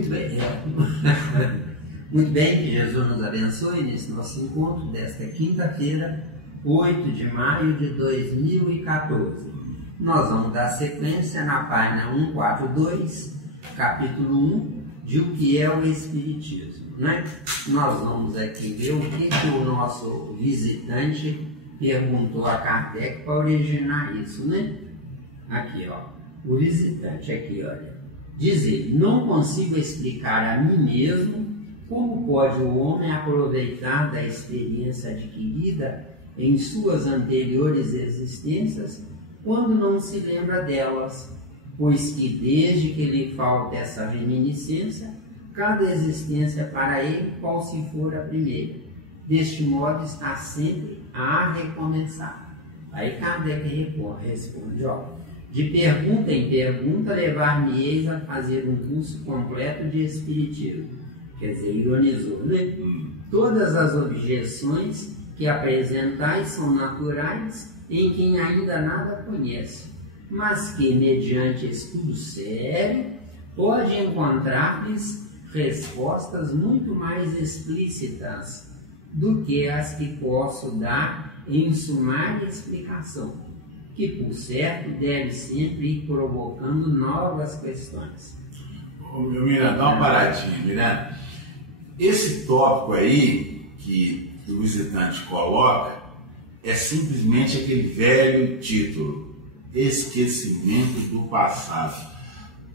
Muito bem, muito bem, que Jesus nos abençoe nesse nosso encontro desta quinta-feira, 8 de maio de 2014. Nós vamos dar sequência na página 142, capítulo 1, de o que é o Espiritismo, né? Nós vamos aqui ver o que o nosso visitante perguntou a Kardec para originar isso, né? Aqui, ó, o visitante aqui, olha, diz ele: não consigo explicar a mim mesmo como pode o homem aproveitar da experiência adquirida em suas anteriores existências quando não se lembra delas, pois que desde que lhe falta essa reminiscência, cada existência para ele qual se for a primeira. Deste modo está sempre a recomeçar. Aí Kardec responde, ó: de pergunta em pergunta levar-me-eis a fazer um curso completo de Espiritismo. Quer dizer, ironizou, né? Todas as objeções que apresentais são naturais em quem ainda nada conhece, mas que, mediante estudo sério, pode encontrar-lhes respostas muito mais explícitas do que as que posso dar em sumária explicação, que, por certo, deve sempre ir provocando novas questões. Ô, meu Miranda, dá uma paradinha, Miranda. Esse tópico aí que o visitante coloca é simplesmente aquele velho título: esquecimento do passado.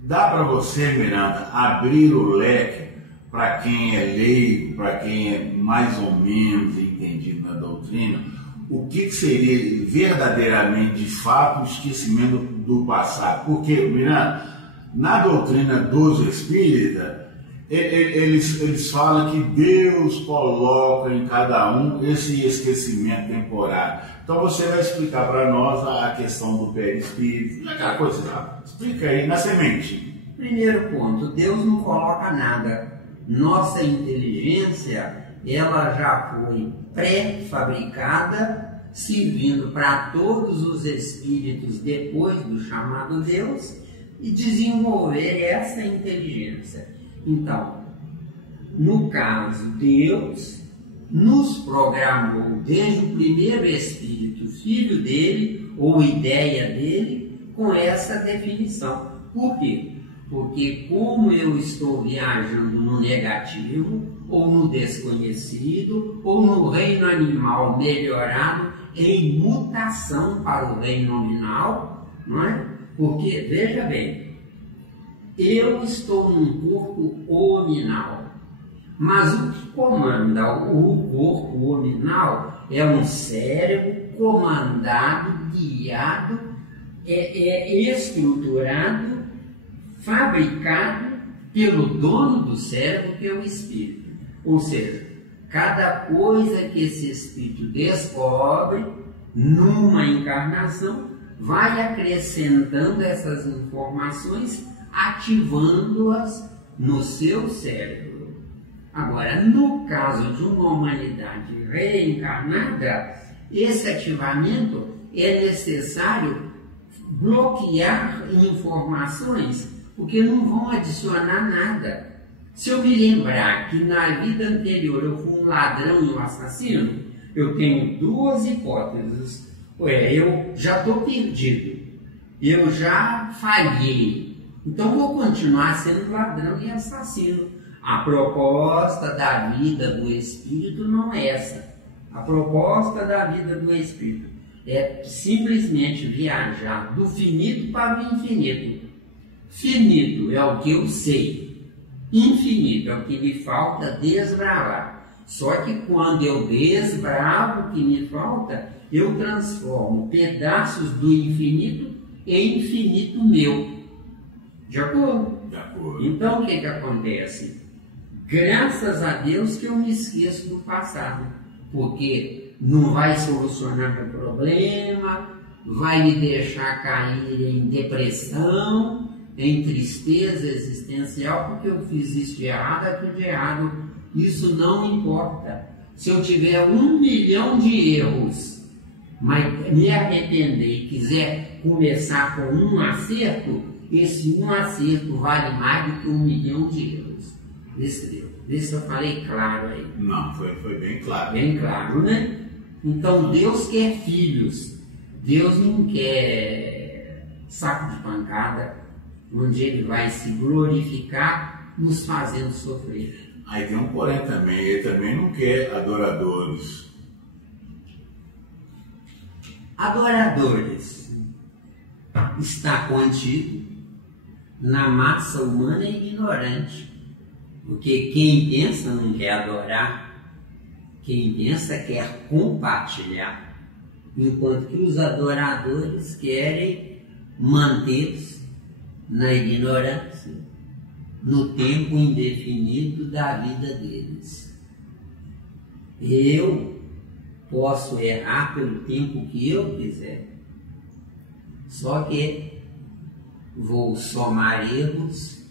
Dá para você, Miranda, abrir o leque para quem é leigo, para quem é mais ou menos entendido na doutrina, o que seria verdadeiramente, de fato, o esquecimento do passado? Porque, Miranda, na doutrina dos espíritas, eles falam que Deus coloca em cada um esse esquecimento temporário. Então você vai explicar para nós a questão do perispírito, aquela coisa lá. Explica aí, na semente. Primeiro ponto, Deus não coloca nada. Nossa inteligência, ela já foi pré-fabricada, servindo para todos os espíritos depois do chamado Deus e desenvolver essa inteligência. Então, no caso, Deus nos programou desde o primeiro espírito, filho dele ou ideia dele, com essa definição. Por quê? Porque como eu estou viajando no negativo, ou no desconhecido, ou no reino animal melhorado, em mutação para o reino nominal, não é? Porque, veja bem, eu estou num corpo hominal, mas o que comanda o corpo hominal é um cérebro comandado, guiado, estruturado, fabricado pelo dono do cérebro, que é o espírito. Ou seja, cada coisa que esse espírito descobre numa encarnação vai acrescentando essas informações, ativando-as no seu cérebro. Agora, no caso de uma humanidade reencarnada, esse ativamento é necessário bloquear informações, porque não vão adicionar nada. Se eu me lembrar que na vida anterior eu fui um ladrão e um assassino, eu tenho duas hipóteses. Eu já estou perdido, eu já falhei, então vou continuar sendo ladrão e assassino. A proposta da vida do espírito não é essa. A proposta da vida do espírito é simplesmente viajar do finito para o infinito. Finito é o que eu sei, infinito é o que me falta desbravar. Só que quando eu desbravo o que me falta, eu transformo pedaços do infinito em infinito meu. De acordo? De acordo. Então o que acontece? Graças a Deus que eu me esqueço do passado, porque não vai solucionar meu problema, vai me deixar cair em depressão, em tristeza existencial, porque eu fiz isso de errado, aquilo de errado. Isso não importa. Se eu tiver 1 milhão de erros, mas me arrepender e quiser começar com um acerto, esse um acerto vale mais do que 1 milhão de euros. Vê se eu falei claro aí. Não, foi bem claro. Bem claro, né? Então Deus quer filhos. Deus não quer saco de pancada, onde Ele vai se glorificar nos fazendo sofrer. Aí tem um porém também, Ele também não quer adoradores. Adoradores está contido na massa humana ignorante, porque quem pensa não quer adorar, quem pensa quer compartilhar, enquanto que os adoradores querem manter-se na ignorância, no tempo indefinido da vida deles. Eu posso errar pelo tempo que eu quiser, só que vou somar erros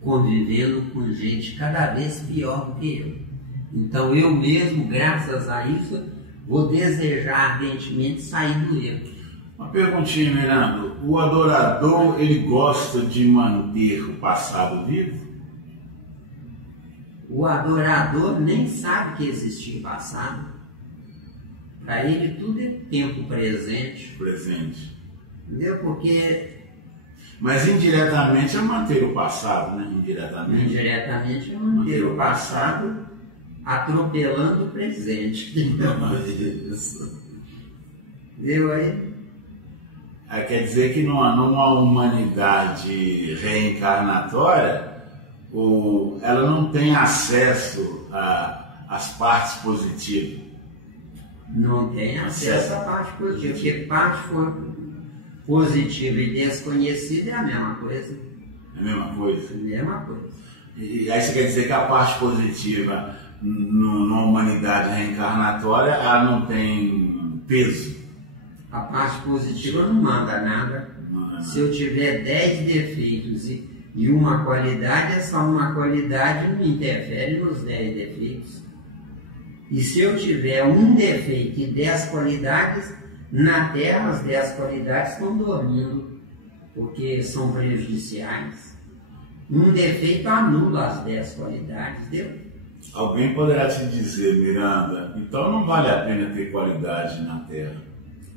convivendo com gente cada vez pior do que eu. Então eu mesmo, graças a isso, vou desejar ardentemente sair do erro. Uma perguntinha, Miranda. O adorador, ele gosta de manter o passado vivo? O adorador nem sabe que existia passado. Para ele tudo é tempo presente. Presente. Entendeu? Porque... Mas indiretamente é manter o passado, né? Indiretamente é manter o passado atropelando o presente. Entendeu aí? Aí quer dizer que numa humanidade reencarnatória, ela não tem acesso às partes positivas. Não tem acesso à parte positiva, porque parte positiva e desconhecida é a mesma coisa. É a mesma coisa? É a mesma coisa. E aí você quer dizer que a parte positiva numa humanidade reencarnatória, ela não tem peso? A parte positiva não manda nada. Se eu tiver 10 defeitos e uma qualidade, essa uma qualidade não interfere nos 10 defeitos. E se eu tiver um defeito e 10 qualidades, na Terra as 10 qualidades estão dormindo, porque são prejudiciais. Um defeito anula as 10 qualidades, entendeu? Alguém poderá te dizer, Miranda, então não vale a pena ter qualidade na Terra?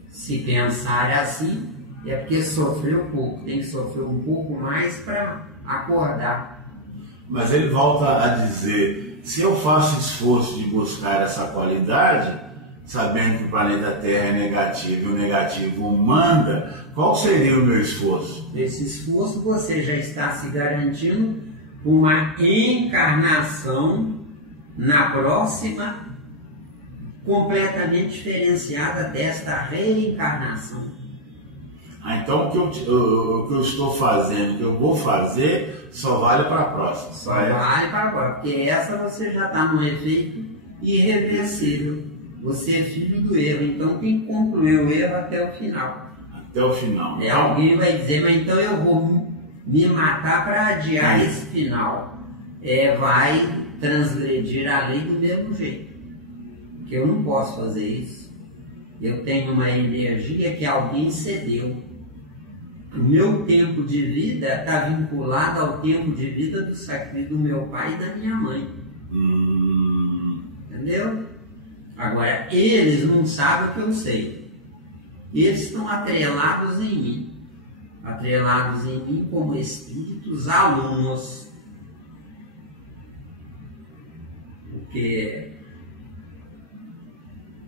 Se pensar assim, é porque sofreu pouco, tem que sofrer um pouco mais para acordar. Mas ele volta a dizer, se eu faço esforço de buscar essa qualidade, sabendo que o planeta Terra é negativo e o negativo manda, qual seria o meu esforço? Esse esforço você já está se garantindo uma encarnação na próxima, completamente diferenciada desta reencarnação. Então o que eu estou fazendo, o que eu vou fazer, só vale para a próxima. Só vale para agora, porque essa você já está num efeito irreversível. Você é filho do erro, então tem que concluir o erro até o final. Até o final. Alguém vai dizer, mas então eu vou me matar para adiar esse final. Vai transgredir a lei do mesmo jeito. Porque eu não posso fazer isso. Eu tenho uma energia que alguém cedeu. O meu tempo de vida está vinculado ao tempo de vida do sacrifício do meu pai e da minha mãe. Entendeu? Agora, eles não sabem o que eu sei. Eles estão atrelados em mim. Atrelados em mim como espíritos alunos. Porque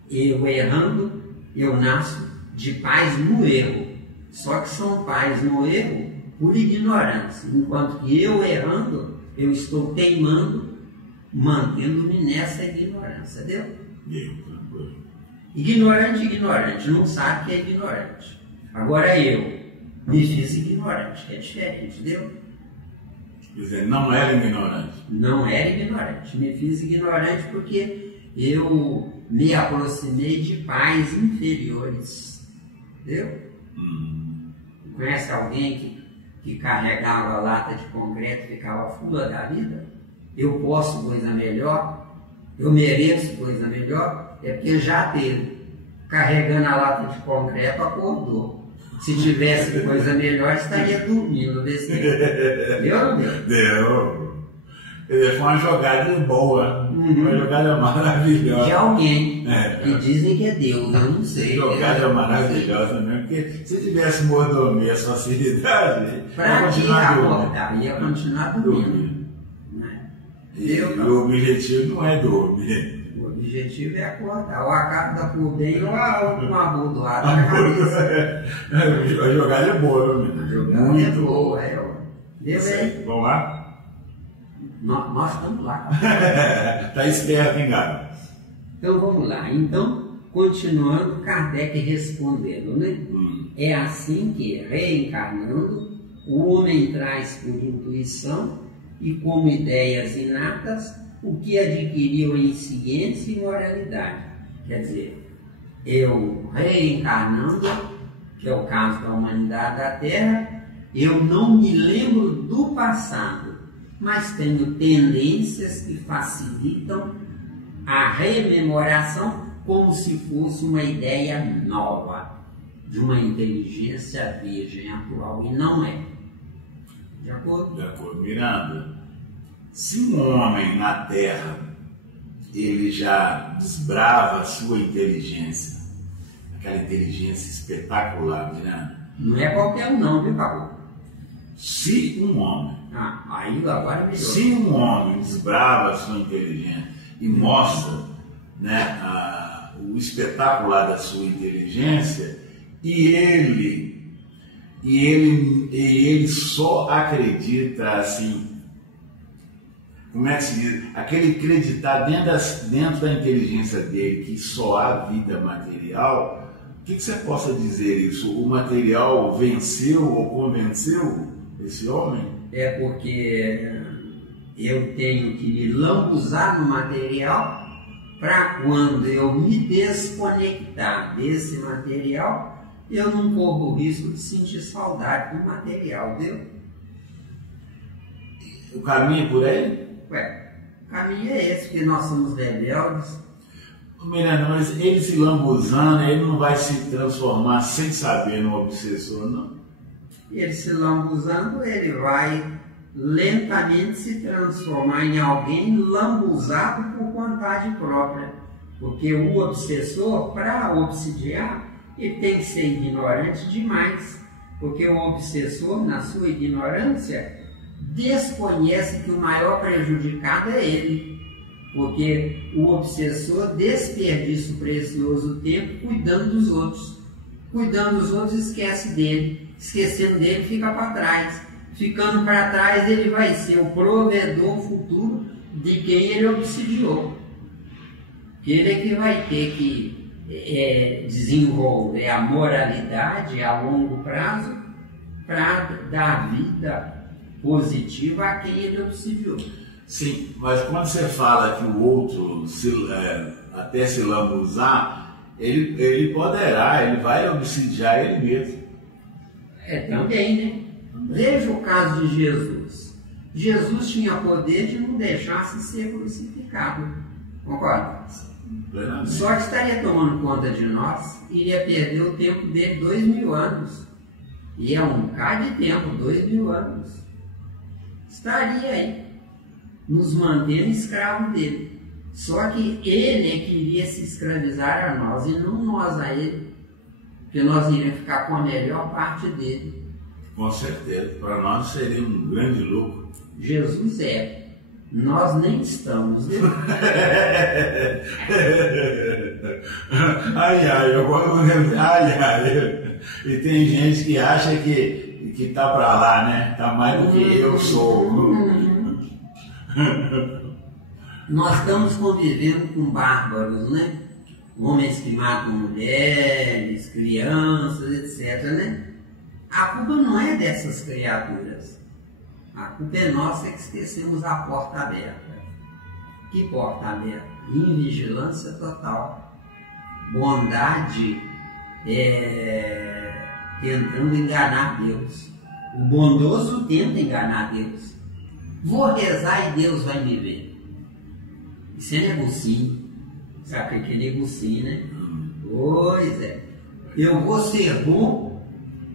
eu errando, eu nasço de pais no erro. Só que são pais no erro por ignorância. Enquanto que eu errando, eu estou teimando, mantendo-me nessa ignorância. Entendeu? Ignorante, não sabe que é ignorante. Agora eu me fiz ignorante, que é diferente, entendeu? Quer dizer, não era ignorante. Não era ignorante, me fiz ignorante porque eu me aproximei de pais inferiores, entendeu? Conhece alguém que carregava lata de concreto e ficava fula da vida? Eu posso coisa melhor? Eu mereço coisa melhor? É porque já teve. Carregando a lata de concreto, acordou. Se tivesse coisa melhor, estaria dormindo desse tempo. Deu ou não deu? Deu. Foi uma jogada boa, uma jogada maravilhosa. De alguém que dizem que é Deus, eu não sei. Jogada maravilhosa mesmo, porque se tivesse mordomia, facilidade, para que acordar, ia continuar dormindo. Né? E o objetivo não é dormir. O objetivo é acordar. Ou acorda por bem ou uma bordoada na cabeça. A jogada é boa, meu menino. A jogada é boa, Deu bem? Vamos lá? Nós estamos lá. Está esperto, hein, cara? Então vamos lá. Então, continuando, Kardec respondendo, né? É assim que, reencarnando, o homem traz por intuição e como ideias inatas o que adquiriu em ciência e moralidade. Quer dizer, eu reencarnando, que é o caso da humanidade da Terra, eu não me lembro do passado, mas tenho tendências que facilitam a rememoração como se fosse uma ideia nova, de uma inteligência virgem atual, e não é. De acordo? De acordo, Miranda. Se um homem na Terra, ele já desbrava a sua inteligência, aquela inteligência espetacular, Miranda. Não é qualquer um não, viu, Cabo? Se um homem aí agora melhorou. Se um homem desbrava a sua inteligência e mostra, né, o espetacular da sua inteligência, e ele só acredita assim, como é que se diz? Aquele acreditar dentro da inteligência dele que só há vida material, o que você possa dizer isso? O material venceu ou convenceu esse homem? É porque eu tenho que me lambuzar no material para quando eu me desconectar desse material, eu não corro o risco de sentir saudade do material, viu? O caminho é por aí? O caminho é esse, porque nós somos rebeldes. Miranda, mas ele se lambuzando, ele não vai se transformar sem saber no obsessor, não? Ele se lambuzando, ele vai lentamente se transformar em alguém lambuzado por vontade própria. Porque o obsessor, para obsidiar, ele tem que ser ignorante demais. Porque o obsessor, na sua ignorância, desconhece que o maior prejudicado é ele. Porque o obsessor desperdiça o precioso tempo cuidando dos outros. Cuidando dos outros, esquece dele. Esquecendo dele, fica para trás. Ficando para trás, ele vai ser o provedor futuro de quem ele obsidiou. Ele é que vai ter que desenvolver a moralidade a longo prazo para dar vida positiva a quem ele obsidiou. Sim, mas quando você fala que o outro até se lambuzar, ele poderá, ele vai obsidiar ele mesmo. Também, né? Veja o caso de Jesus. Jesus tinha poder de não deixar-se ser crucificado. Concorda? Plenamente. Só que estaria tomando conta de nós, iria perder o tempo dele 2000 anos. E é um bocado de tempo, 2000 anos. Estaria aí, nos mantendo escravo dele. Só que ele é que iria se escravizar a nós e não nós a ele. Porque nós iríamos ficar com a melhor parte dele. Com certeza, para nós seria um grande lucro. Jesus é. Nós nem estamos, né? Eu gosto de E tem gente que acha que tá para lá, né? Tá mais do que eu sou. Nós estamos convivendo com bárbaros, né? Homens que matam mulheres, crianças, etc, né? A culpa não é dessas criaturas. A culpa é nossa que esquecemos a porta aberta. Que porta aberta? Invigilância total. Bondade tentando enganar Deus. O bondoso tenta enganar Deus. Vou rezar e Deus vai me ver. Isso é negocinho. Sabe o que é negocinho, né? Pois é. Eu vou ser bom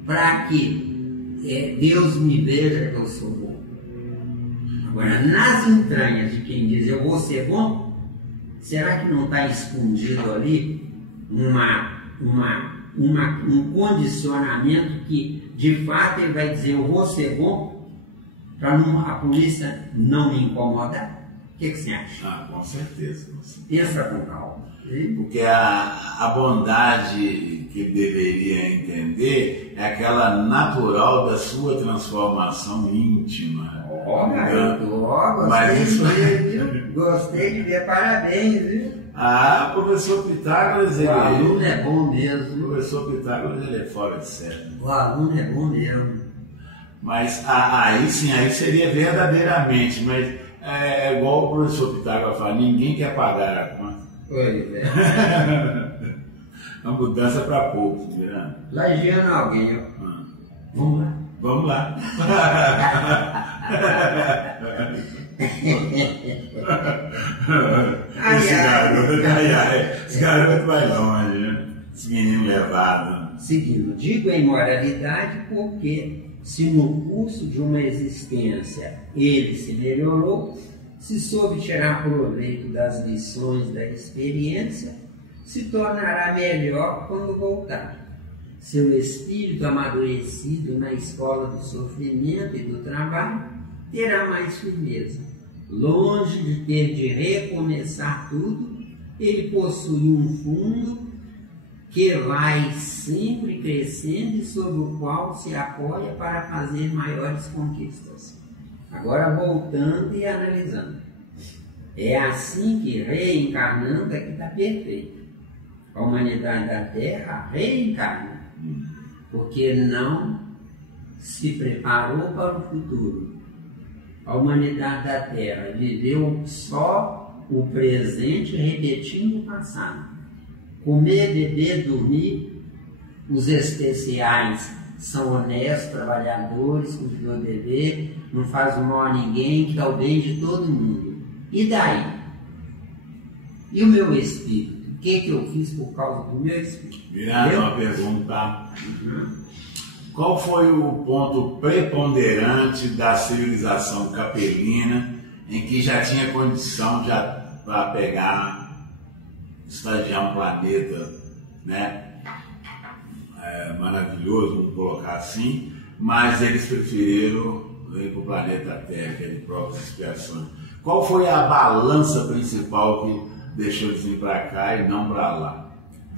para que Deus me veja que eu sou bom. Agora, nas entranhas de quem diz eu vou ser bom, será que não está escondido ali um condicionamento que de fato ele vai dizer eu vou ser bom para a polícia não me incomodar? O que você acha? Ah, com certeza. Pensa com calma. Porque a bondade que ele deveria entender é aquela natural da sua transformação íntima. Gostei de ver, parabéns, viu? Ah, professor Pitágoras, o aluno é bom mesmo. O professor Pitágoras, ele é fora de série. O aluno é bom mesmo. Mas aí sim, aí seria verdadeiramente, mas é igual o professor Pitágoras fala, ninguém quer pagar a conta. Pois é. Uma mudança para poucos, né? Lagiando alguém, ó. Vamos lá. Vamos lá. Esse garoto vai longe, né? Esse menino levado. Seguindo, digo a imoralidade porque se no curso de uma existência ele se melhorou, se soube tirar proveito das lições da experiência, se tornará melhor quando voltar. Seu espírito amadurecido na escola do sofrimento e do trabalho terá mais firmeza. Longe de ter de recomeçar tudo, ele possui um fundo que vai sempre crescendo e sobre o qual se apoia para fazer maiores conquistas. Agora voltando e analisando. É assim que reencarnando é que está perfeito. A humanidade da Terra reencarna, porque não se preparou para o futuro. A humanidade da Terra viveu só o presente repetindo o passado. Comer, beber, dormir, os especiais são honestos, trabalhadores, cumprem o dever, não faz mal a ninguém, que dá o bem de todo mundo. E daí? E o meu espírito? O que eu fiz por causa do meu espírito? Virando uma pergunta. Qual foi o ponto preponderante da civilização capelina em que já tinha condição para pegar, estagiar um planeta, né? Maravilhoso, vamos colocar assim, mas eles preferiram ir para o planeta Terra, que é de próprias expiações. Qual foi a balança principal que deixou eles ir para cá e não para lá?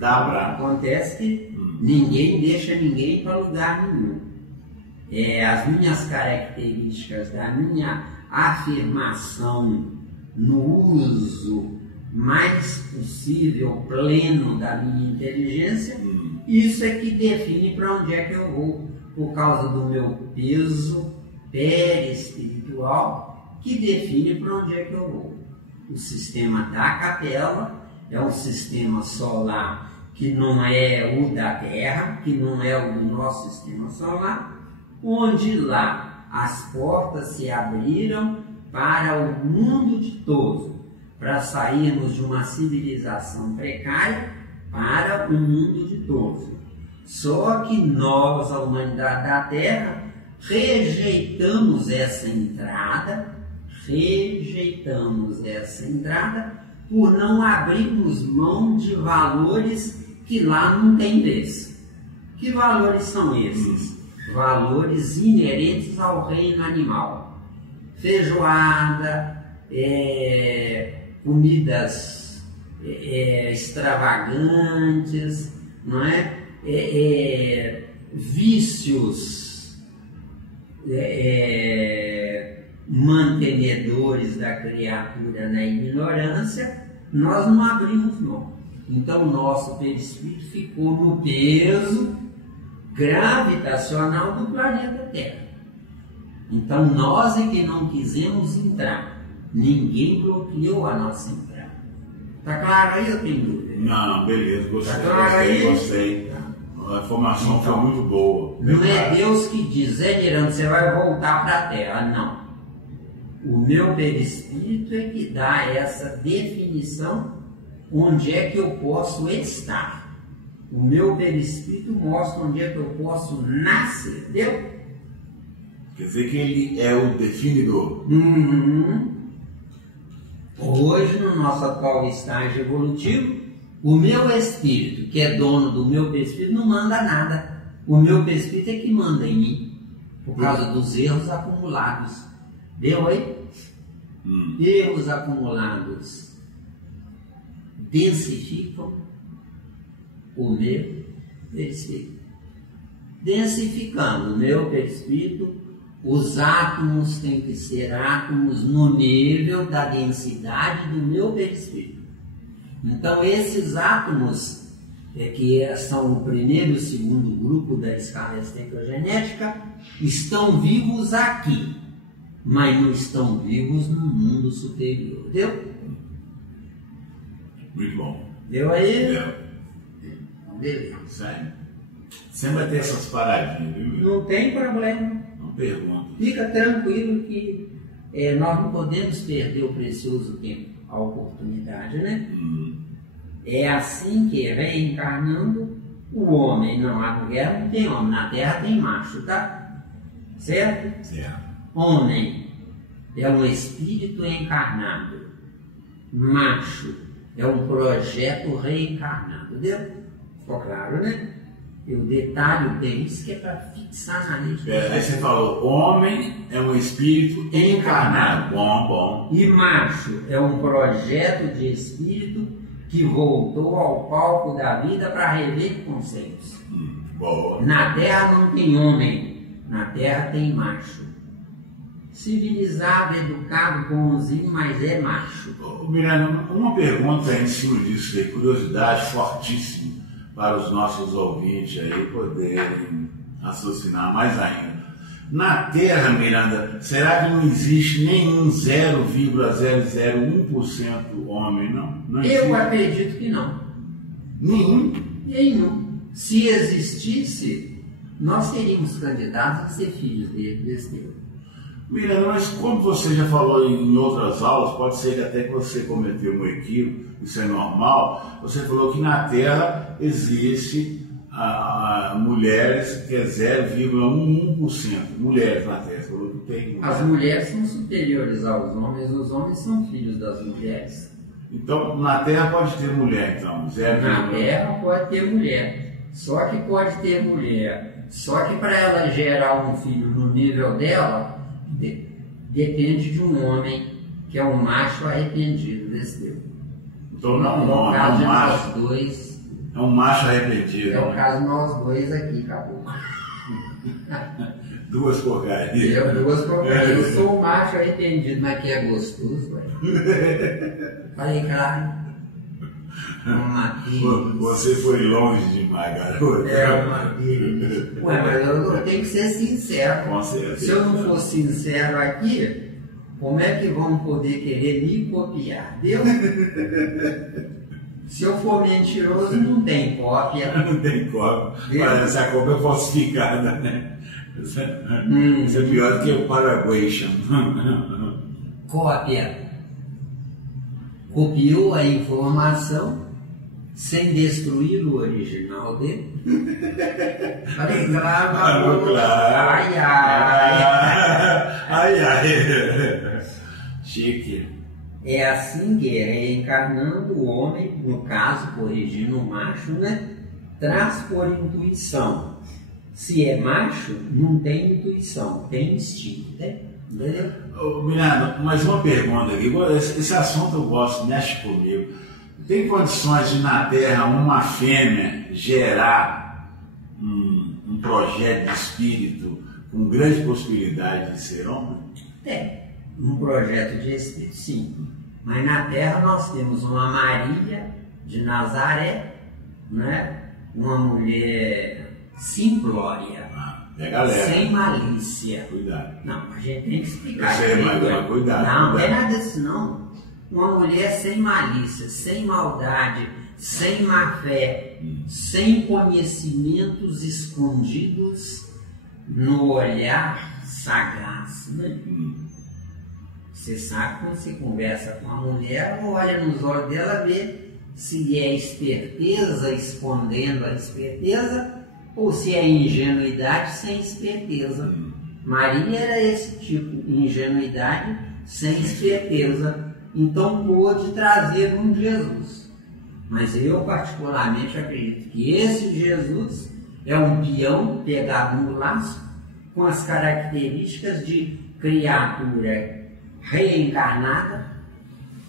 Acontece que ninguém deixa ninguém para lugar nenhum. As minhas características da minha afirmação no uso mais possível, pleno da minha inteligência, isso é que define para onde é que eu vou, por causa do meu peso perispiritual, que define para onde é que eu vou. O sistema da capela é um sistema solar que não é o da Terra, que não é o do nosso sistema solar, onde lá as portas se abriram para o mundo ditoso, para sairmos de uma civilização precária para o mundo ditoso. Só que nós, a humanidade da Terra, rejeitamos essa entrada por não abrirmos mão de valores que lá não tem vez. Que valores são esses? Valores inerentes ao reino animal. Feijoada, comidas extravagantes, não é? Vícios mantenedores da criatura na ignorância, nós não abrimos mão. Então o nosso perispírito ficou no peso gravitacional do planeta Terra. Então nós é que não quisemos entrar. Ninguém bloqueou a nossa entrada. Tá claro aí ou tem dúvida? Não, beleza, gostei. Tá claro aí? Gostei. A informação foi muito boa. Não é Deus que diz, Niranda, você vai voltar para a Terra. Não. O meu perispírito é que dá essa definição onde é que eu posso estar. O meu perispírito mostra onde é que eu posso nascer, entendeu? Quer dizer que ele é o definidor. Hoje, no nosso atual estágio evolutivo, o meu espírito, que é dono do meu perispírito, não manda nada. O meu perispírito é que manda em mim, por causa dos erros acumulados. Deu aí? Erros acumulados densificam o meu perispírito. Densificando o meu perispírito, os átomos têm que ser átomos no nível da densidade do meu perispírito. Então, esses átomos, que são o primeiro e o segundo grupo da escala estequiogenética, estão vivos aqui, mas não estão vivos no mundo superior. Deu? Muito bom. Deu aí? Deu. Beleza. Sério. Sempre vai ter essas paradinhas, viu? Não tem problema. Não pergunta. Fica tranquilo que nós não podemos perder o precioso tempo, a oportunidade, né? É assim que, reencarnando, o homem, não, a mulher não tem homem, na Terra tem macho, tá? Certo? Certo. Homem é um espírito encarnado. Macho é um projeto reencarnado. Deu? Ficou claro, né? Eu detalho bem isso que é para fixar na mente. Aí você falou, homem é um espírito encarnado. Bom. E macho é um projeto de espírito que voltou ao palco da vida para rever conceitos. Boa. Na Terra não tem homem, na Terra tem macho. Civilizado, educado, bonzinho, mas é macho. Miranda, uma pergunta em cima disso, de curiosidade fortíssima para os nossos ouvintes aí poderem raciocinar mais ainda. Na Terra, Miranda, será que não existe nenhum 0,001% homem, não? Não existe? Eu acredito que não. Nenhum? Nenhum. Se existisse, nós seríamos candidatos a ser filhos desse Deus. Miranda, mas como você já falou em outras aulas, pode ser que até que você cometeu um equívoco, isso é normal, você falou que na Terra existe mulheres que é 0,11%. Mulheres na Terra, você falou que tem. As mulheres são superiores aos homens, os homens são filhos das mulheres. Então, na Terra pode ter mulher, então? 0, na Terra pode ter mulher, só que pode ter mulher. Só que para ela gerar um filho no nível dela, depende de um homem que é um macho arrependido desse Deus. Então não, no caso de macho, nós dois. É um macho arrependido. É o caso de nós dois aqui, acabou. Duas porcarias. Duas porcarias. Eu sou o macho arrependido, mas que é gostoso, velho. Falei, claro. Você foi longe demais, garoto. Uma Ué, mas eu tenho que ser sincero. Com certeza. Se eu não for sincero aqui, como é que vão poder querer me copiar? Deu? Se eu for mentiroso, não tem cópia. Não tem cópia. Mas essa cópia é falsificada, né? Isso é pior do que o Paraguation. Cópia. Copiou a informação sem destruir o original dele. Falei, claro. Ai. Chique. É assim que é, reencarnando o homem, no caso, corrigindo o macho, né? Traz por intuição. Se é macho, não tem intuição, tem instinto, né? Entendeu? Miranda, mais uma pergunta aqui. Esse assunto eu gosto, mexe comigo. Tem condições de na Terra uma fêmea gerar um projeto de espírito com grande possibilidade de ser homem? É, um projeto de espírito, sim. Mas na Terra nós temos uma Maria de Nazaré, né? Uma mulher simplória, sem malícia. Cuidado. Não, a gente tem que explicar. Cuidado. Não é nada disso não. Uma mulher sem malícia, sem maldade, sem má fé, sem conhecimentos escondidos no olhar sagaz, né? Você sabe quando você conversa com uma mulher, olha nos olhos dela, vê se é esperteza escondendo a esperteza ou se é ingenuidade sem esperteza. Maria era esse tipo, ingenuidade sem esperteza. Então pôde trazer um Jesus. Mas eu particularmente acredito que esse Jesus é um peão pegado no laço com as características de criatura reencarnada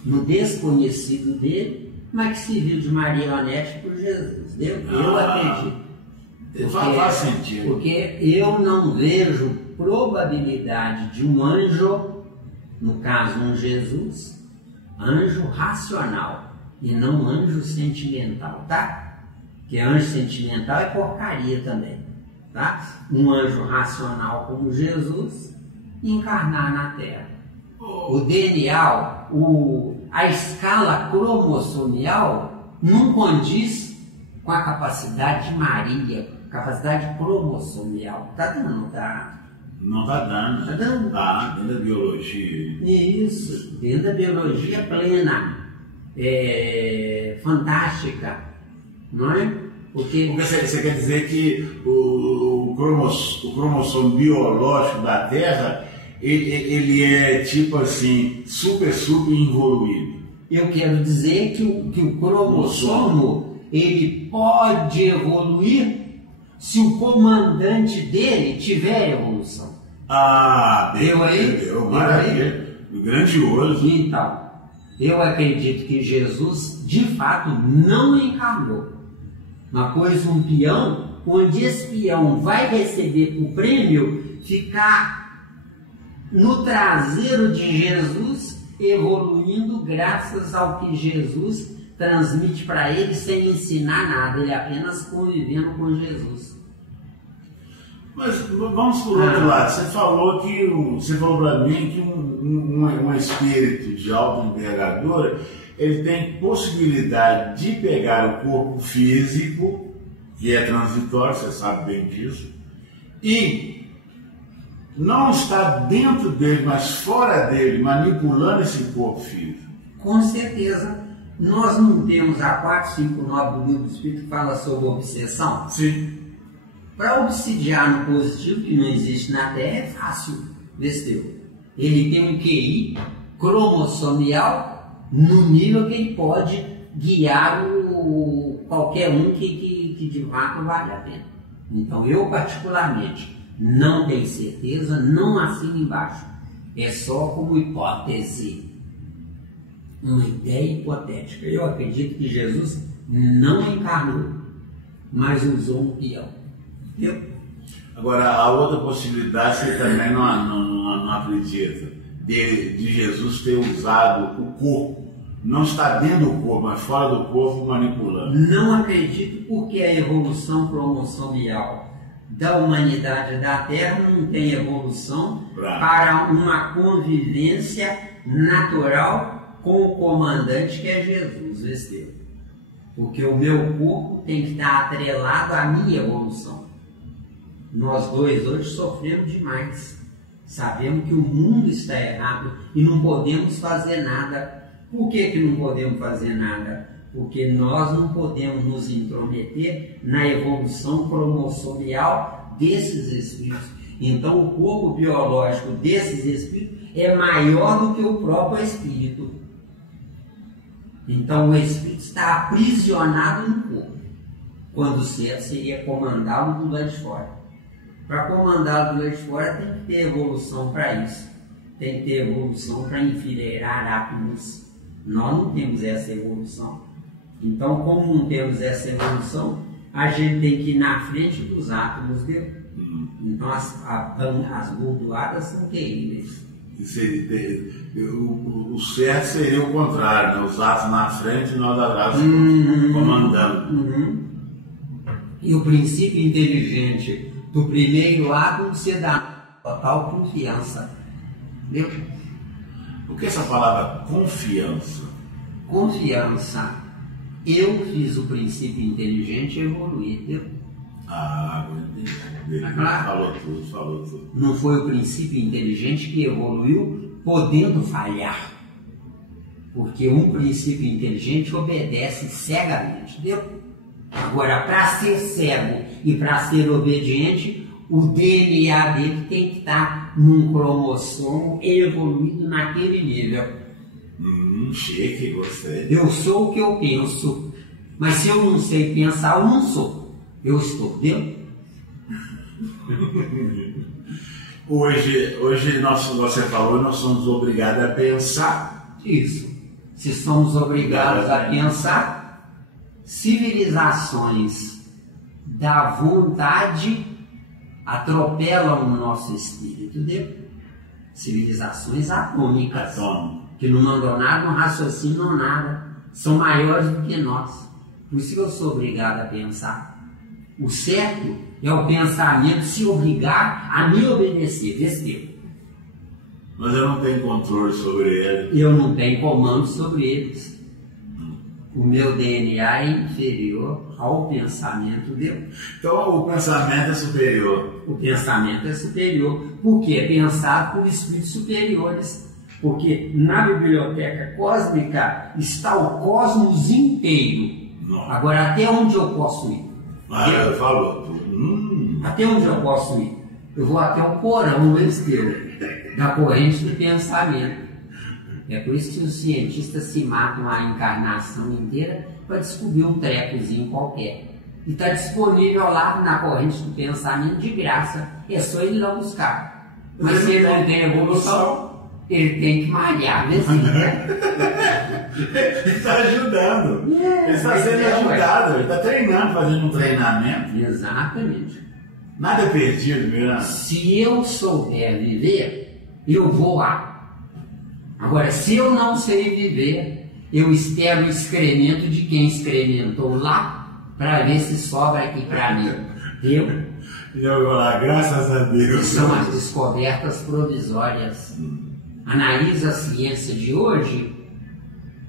no desconhecido dele, mas que serviu de marionete por Jesus. Eu acredito. Faz sentido. Porque eu não vejo probabilidade de um anjo, no caso um Jesus, anjo racional e não anjo sentimental, tá? Porque anjo sentimental é porcaria também, tá? Um anjo racional como Jesus encarnar na Terra. O DNA, a escala cromossomial não condiz com a capacidade de Maria, capacidade cromossomial. Tá dando, tá? Não está dando. Tá dando? Tá, dentro da biologia. Isso, dentro da biologia plena, fantástica, não é? Porque você quer dizer que o cromossomo biológico da Terra, ele é tipo assim, super evoluído. eu quero dizer que o cromossomo ele pode evoluir se o comandante dele tiver evolução. Deu aí? Maravilha. Grandioso. Então, eu acredito que Jesus, de fato, não encarnou. Mas pôs um peão, onde esse peão vai receber o prêmio, ficar no traseiro de Jesus, evoluindo graças ao que Jesus transmite para ele sem ensinar nada, ele apenas convivendo com Jesus. Mas vamos por outro lado. Você falou para mim que um espírito de alta envergadura, ele tem possibilidade de pegar o corpo físico, que é transitório, você sabe bem disso, e não está dentro dele, mas fora dele, manipulando esse corpo físico. Com certeza. Nós não temos a 459 do Livro do Espírito que fala sobre obsessão? Sim. Para obsidiar no positivo, que não existe na Terra, é fácil, Besteu. Ele tem um QI cromossomial no nível que ele pode guiar qualquer um que de fato vale a pena. Então, eu particularmente não tenho certeza, não assino embaixo. É só como hipótese. Uma ideia hipotética. Eu acredito que Jesus não encarnou, mas usou um peão. Entendeu? Agora, a outra possibilidade você também não acredita, de Jesus ter usado o corpo. Não está dentro do corpo, mas fora do corpo, manipulando. Não acredito porque a evolução cromossomial da humanidade da Terra não tem evolução para uma convivência natural com o comandante que é Jesus, Estevão. Porque o meu corpo tem que estar atrelado à minha evolução. Nós dois hoje sofremos demais. Sabemos que o mundo está errado e não podemos fazer nada. Por que não podemos fazer nada? Porque nós não podemos nos intrometer na evolução cromossomial desses espíritos. Então o corpo biológico desses espíritos é maior do que o próprio espírito. Então o espírito está aprisionado no corpo, quando o certo seria comandá-lo do lado de fora. Para comandá-lo do lado de fora tem que ter evolução para isso, tem que ter evolução para enfileirar átomos. Nós não temos essa evolução. Então, como não temos essa evolução, a gente tem que ir na frente dos átomos dele. Então as bordoadas são terríveis. O certo seria o contrário, né? Os atos na frente e nós atrás comandando. E o princípio inteligente do primeiro ato você dá total confiança. Entendeu? O que é essa palavra confiança? Confiança. Eu fiz o princípio inteligente evoluir, entendeu? Falou tudo. Não foi o princípio inteligente que evoluiu podendo falhar. Porque um princípio inteligente obedece cegamente, entendeu? Agora, para ser cego e para ser obediente, o DNA dele tem que estar num cromossomo evoluído naquele nível. Chique, gostei. Eu sou o que eu penso, mas se eu não sei pensar, eu não sou. Eu estou, entendeu? Hoje você falou, nós somos obrigados a pensar. Isso. Se somos obrigados a pensar, civilizações da vontade atropelam o nosso espírito, entendeu? Civilizações atômicas, que não mandam nada, não raciocinam nada, são maiores do que nós. Por isso que eu sou obrigado a pensar. O certo é o pensamento se obrigar a me obedecer, besteira. Mas eu não tenho controle sobre ele. Eu não tenho comando sobre eles. O meu DNA é inferior ao pensamento dele. Então o pensamento é superior. O pensamento é superior. Por quê? É pensado por espíritos superiores. Porque na biblioteca cósmica está o cosmos inteiro. Não. Agora, até onde eu posso ir? Falou. Até onde eu posso ir? Eu vou até o porão da corrente do pensamento. É por isso que os cientistas se matam a encarnação inteira para descobrir um trecozinho qualquer. E está disponível lá na corrente do pensamento de graça. É só ele ir lá buscar. Mas se ele não tem evolução, ele tem que malhar, né? Ele está ajudando. Ele está sendo ajudado. Ele está treinando, fazendo um treinamento. Exatamente. Nada é perdido, Miranda. Se eu souber viver, eu vou lá. Agora, se eu não sei viver, eu espero o excremento de quem excrementou lá para ver se sobra aqui para mim. Viu? Eu vou lá, graças a Deus. São as descobertas provisórias. Analisa a ciência de hoje,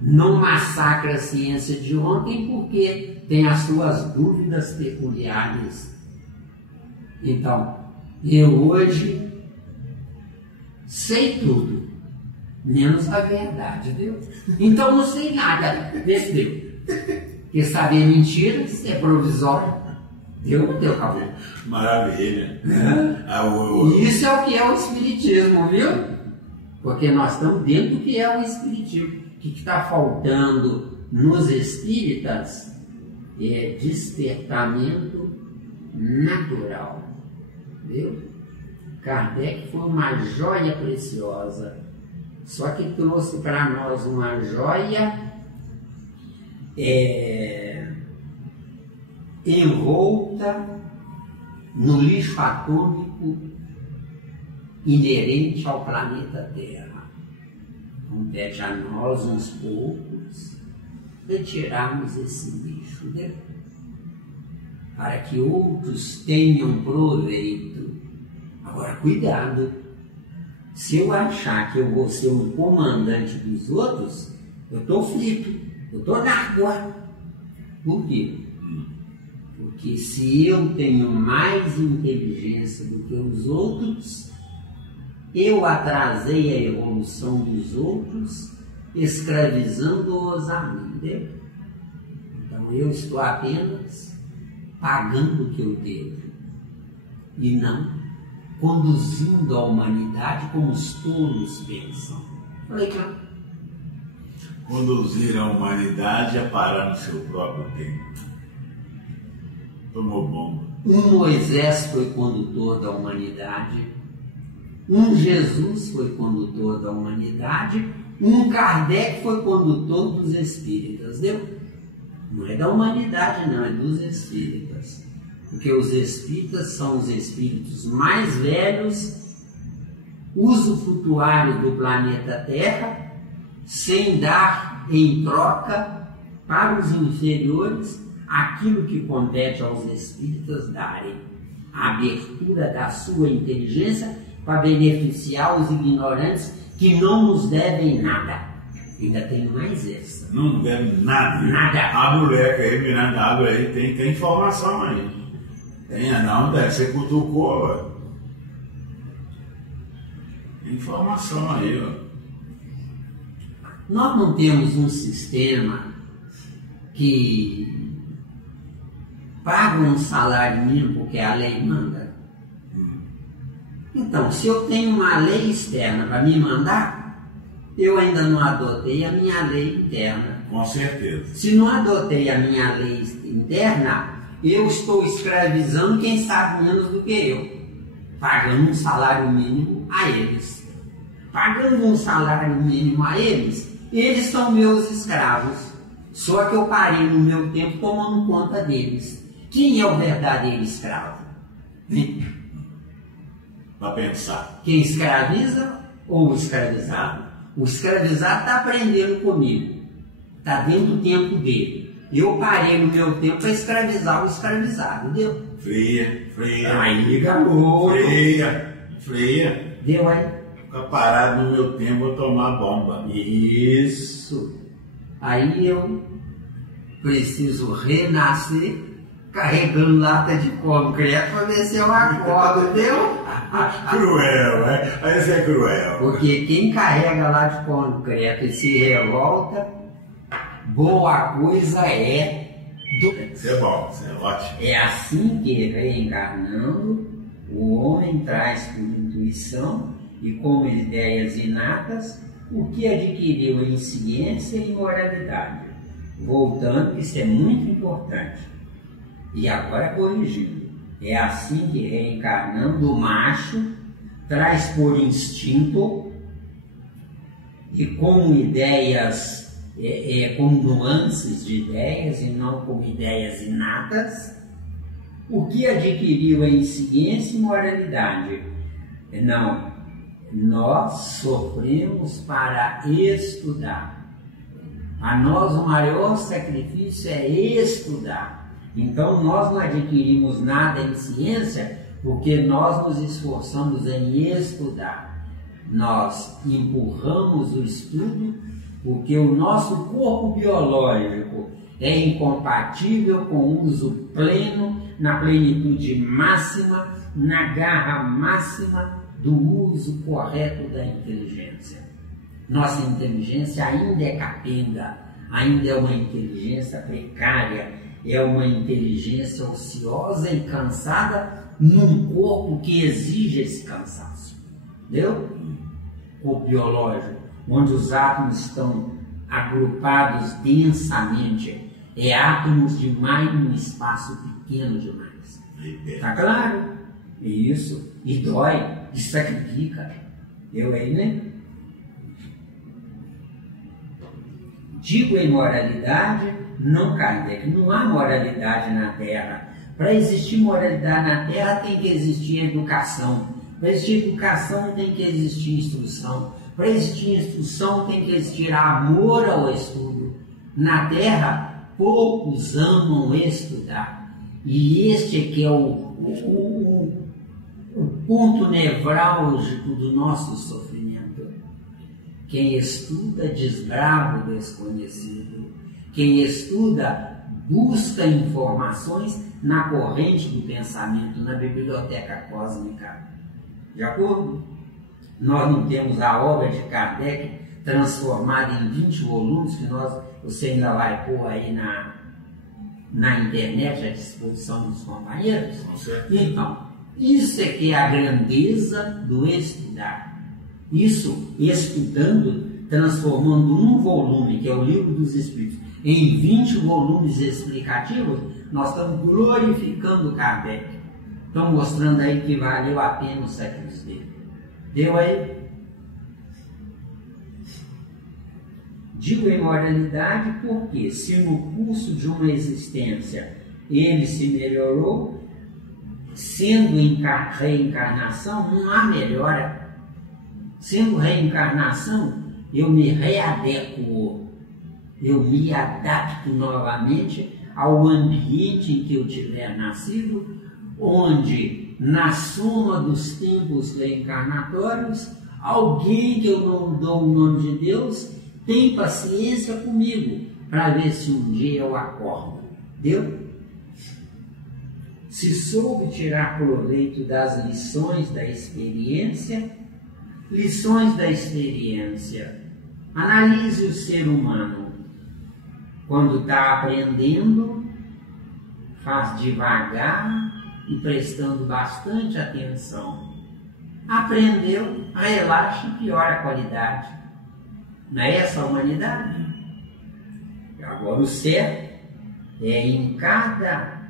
não massacra a ciência de ontem porque tem as suas dúvidas peculiares. Então, eu hoje sei tudo, menos a verdade, viu? Então não sei nada, desse Deus. Porque saber mentiras é provisório. Deu, acabou. Maravilha. E isso é o que é o Espiritismo, viu? Porque nós estamos dentro do que é o Espiritismo. O que está faltando nos espíritas é despertamento natural. Viu? Kardec foi uma joia preciosa. Só que trouxe para nós uma joia envolta no lixo atômico inerente ao planeta Terra. Compete a nós, uns poucos, retirarmos esse lixo, né? Para que outros tenham proveito. Agora, cuidado. Se eu achar que eu vou ser um comandante dos outros, eu estou frito, eu estou narco. Por quê? Porque se eu tenho mais inteligência do que os outros, eu atrasei a evolução dos outros, escravizando-os a mim. Né? Então eu estou apenas pagando o que eu devo e não conduzindo a humanidade como os tolos pensam. Falei, claro. Conduzir a humanidade a parar no seu próprio tempo. Tomou bomba. Um Moisés foi condutor da humanidade, um Jesus foi condutor da humanidade, um Kardec foi condutor dos espíritas, viu? Não é da humanidade, não, é dos espíritas. Porque os espíritas são os espíritos mais velhos, usufrutuários do planeta Terra, sem dar em troca para os inferiores aquilo que compete aos espíritas darem. A abertura da sua inteligência para beneficiar os ignorantes que não nos devem nada. Ainda tem mais essa. Não deve nada. Nada. A moleque aí, Miranda, abre aí, tem informação aí. Tem, não, deve ser cutucou, ó. Tem informação aí, ó. Nós não temos um sistema que paga um salário mínimo porque a lei manda. Então, se eu tenho uma lei externa para me mandar, eu ainda não adotei a minha lei interna. Com certeza. Se não adotei a minha lei interna, eu estou escravizando quem sabe menos do que eu, pagando um salário mínimo a eles. Pagando um salário mínimo a eles, eles são meus escravos. Só que eu parei no meu tempo tomando conta deles. Quem é o verdadeiro escravo? Para pensar. Quem escraviza ou o escravizado? O escravizado está aprendendo comigo. Está dentro do tempo dele. Eu parei no meu tempo para escravizar o escravizado. Deu? Freia. Aí, garoto. Freia. Deu aí? Ficar parado no meu tempo, vou tomar bomba. Isso. Aí eu preciso renascer carregando lata de concreto para ver se eu acordo, deu? Cruel, né? Aí você é cruel. Porque quem carrega lá de concreto e se revolta, boa coisa é. Isso é bom, isso é ótimo. É assim que, reencarnando, o homem traz por intuição e como ideias inatas o que adquiriu em ciência e moralidade. Voltando, isso é muito importante. E agora corrigindo. É assim que, reencarnando, o macho traz por instinto e com ideias, com nuances de ideias e não com ideias inatas, o que adquiriu em ciência e moralidade. Não, nós sofremos para estudar. A nós o maior sacrifício é estudar. Então nós não adquirimos nada em ciência porque nós nos esforçamos em estudar. Nós empurramos o estudo porque o nosso corpo biológico é incompatível com o uso pleno, na plenitude máxima, na garra máxima do uso correto da inteligência. Nossa inteligência ainda é capenga, ainda é uma inteligência precária, é uma inteligência ociosa e cansada num corpo que exige esse cansaço. Entendeu? Corpo biológico, onde os átomos estão agrupados densamente, é átomos demais num espaço pequeno demais. Tá claro? Isso. E dói, e sacrifica. Eu aí, né? Digo em moralidade, não Kardec, não há moralidade na Terra. Para existir moralidade na Terra tem que existir educação. Para existir educação tem que existir instrução. Para existir instrução tem que existir amor ao estudo. Na Terra, poucos amam estudar. E este é que é o ponto nevrálgico do nosso sofrimento. Quem estuda desbrava o desconhecido. Quem estuda busca informações na corrente do pensamento, na biblioteca cósmica. De acordo? Nós não temos a obra de Kardec transformada em 20 volumes, que você ainda vai pôr aí na internet à disposição dos companheiros. Então, isso é que é a grandeza do estudar. Isso, estudando, transformando um volume, que é o Livro dos Espíritos, em 20 volumes explicativos, nós estamos glorificando Kardec. Estamos mostrando aí que valeu a pena o sacrifício dele. Deu aí? Digo em moralidade porque, se no curso de uma existência ele se melhorou, sendo reencarnação, não há melhora. Sendo reencarnação, eu me readequo, eu me adapto novamente ao ambiente em que eu tiver nascido, onde, na soma dos tempos reencarnatórios, alguém que eu não dou o nome de Deus tem paciência comigo para ver se um dia eu acordo. Deu? Se soube tirar proveito das lições da experiência, Analise o ser humano. Quando está aprendendo, faz devagar e prestando bastante atenção. Aprendeu, relaxa e piora a qualidade. Não é essa a humanidade? Agora o certo é em cada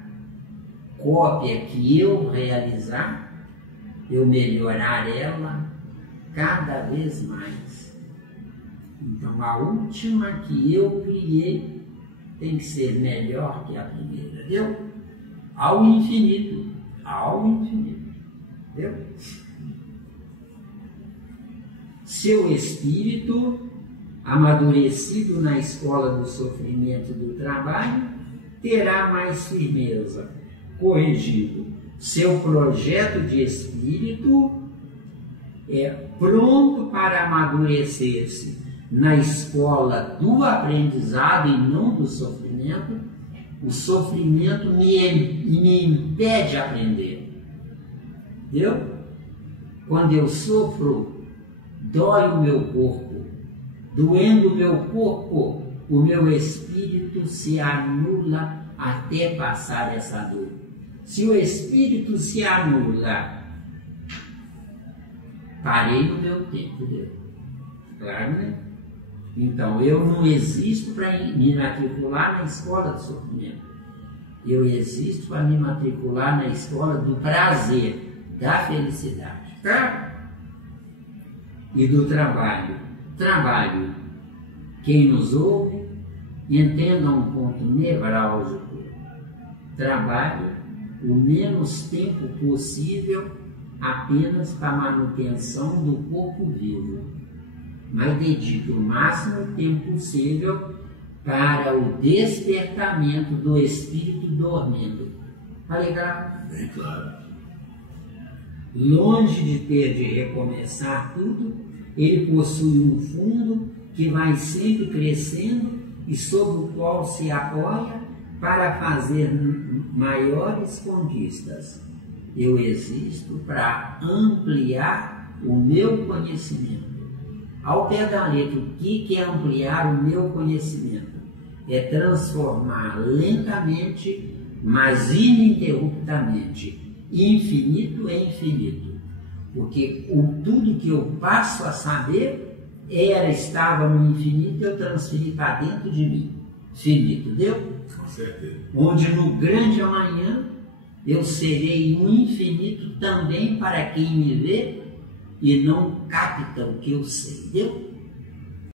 cópia que eu realizar, eu melhorar ela cada vez mais. Então a última que eu criei tem que ser melhor que a primeira, entendeu? Ao infinito, entendeu? Seu espírito, amadurecido na escola do sofrimento e do trabalho, terá mais firmeza, corrigido. Seu projeto de espírito é pronto para amadurecer-se na escola do aprendizado e não do sofrimento. O sofrimento me impede de aprender. Entendeu? Quando eu sofro, dói o meu corpo. Doendo o meu corpo, o meu espírito se anula até passar essa dor. Se o espírito se anula, parei no meu tempo, entendeu? Claro, né? Então, eu não existo para me matricular na escola do sofrimento. Eu existo para me matricular na escola do prazer, da felicidade, tá? E do trabalho. Trabalho. Quem nos ouve, entenda um ponto nevrálgico. Trabalho o menos tempo possível apenas para a manutenção do corpo vivo, mas dedique o máximo tempo possível para o despertamento do espírito dormindo. Falei claro? Bem claro. Longe de ter de recomeçar tudo, ele possui um fundo que vai sempre crescendo e sobre o qual se apoia para fazer maiores conquistas. Eu existo para ampliar o meu conhecimento. Ao pé da letra, o que é ampliar o meu conhecimento? É transformar lentamente, mas ininterruptamente, infinito em infinito. Porque tudo que eu passo a saber estava no infinito, eu transferi para dentro de mim. Finito, deu? Com certeza. Onde no grande amanhã eu serei um infinito também para quem me vê e não capta o que eu sei, deu?